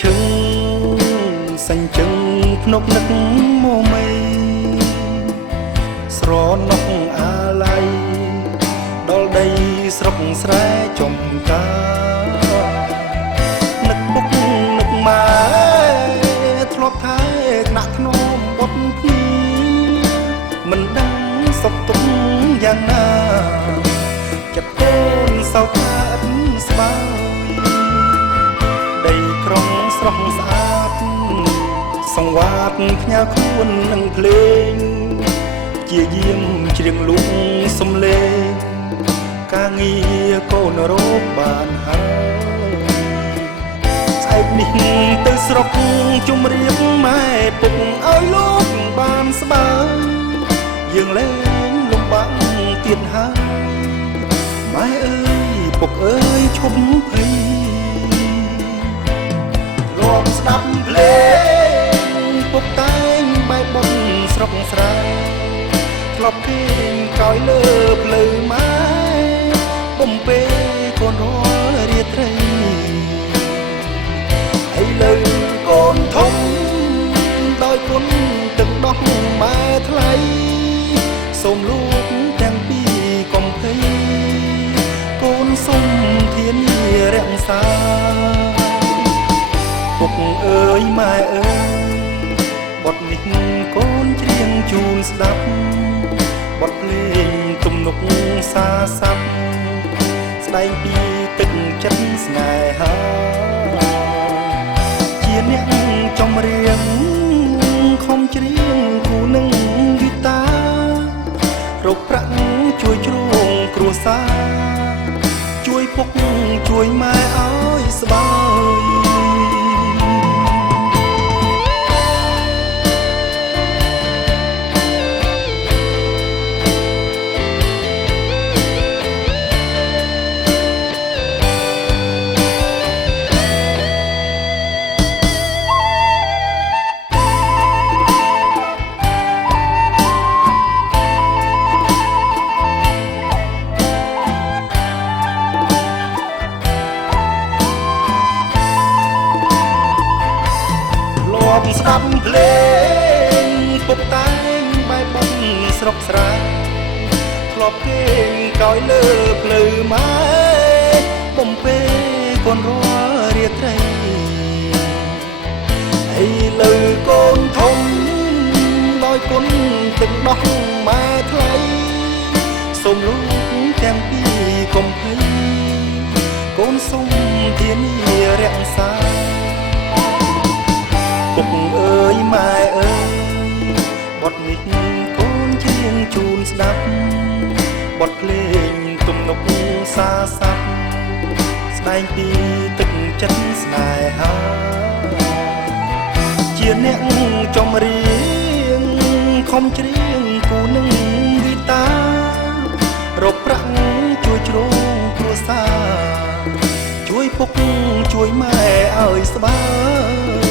ឈឹងសាញ់ជឹងភ្នប់នឹកមកមីស្រណុកអាឡៃដល់ដីស្រុកស្រែចំការនឹកពុកនឹកម៉ែធ្លាប់ថែថ្នាក់ធ្នមបុតភ្នីមិនដឹងសុខទុក្ខយ៉ាងណាចិត្តកូនសោកថាឥតស្បើយដីក្រុងស្រស់ស្អាតសង្វាតផ្ញើខ្លួននឹងភ្លេងជាយាមច្រៀងលូកសំលេងការងារកូនរកបានហើយស្អែកនេះទៅស្រុកជុំរៀបម៉ែពុកឲ្យលោកបានស្បើយយើងលែងលំបាក់ទៀតហើយម៉ែអើយពុកអើយឈប់ភ័យរកស្ដាប់ភ្លេងពុកតែងបែបបុនស្រុកស្រែធ្លាប់គេងកោយលើភ្លៅម៉ែបំពេកូនរាល់រាត្រីឥឡូវកូនធំដោយគុណទឹកដោះម៉ែថ្លៃសូមលោកទាំងពីរកុំភ័យកូនសុំធានារក្សាពុកអើយម៉ែអើយបទនេះកូនច្រៀងជូនស្ដាប់បទភ្លេងទំនុកសាស័ព្ទស្ដែងពីទឹកចិត្តស្នេហាជាអ្នកចំរៀងខំច្រៀងគូនឹងហ្គីតារកប្រាក់ជួយជ្រោងគ្រួសារជួយពុកជួយម៉ែឲ្យស្បើយស្ដាប់ភ្លេងពុកតែងបែបបុនស្រុកស្រែធ្លាប់គេងកោយលើភ្លៅម៉ែបំពេកូនរាល់រាត្រីឥឡូវកូនធំដោយគុណទឹកដោះម៉ែថ្លៃសូមលោកទាំងពីរកុំភ័យកូនសុំធានារក្សាពុកអើយម៉ែអើយបទនេះកូនច្រៀងជូនស្ដាប់បទភ្លេងទំនុកសាស័ព្ទស្ដែងពីទឹកចិត្តស្នេហាជាអ្នកចំរៀងខំច្រៀងគូនឹងហ្គីតារកប្រាក់ជួយជ្រោងគ្រួសារជួយពុកជួយម៉ែឲ្យស្បើយ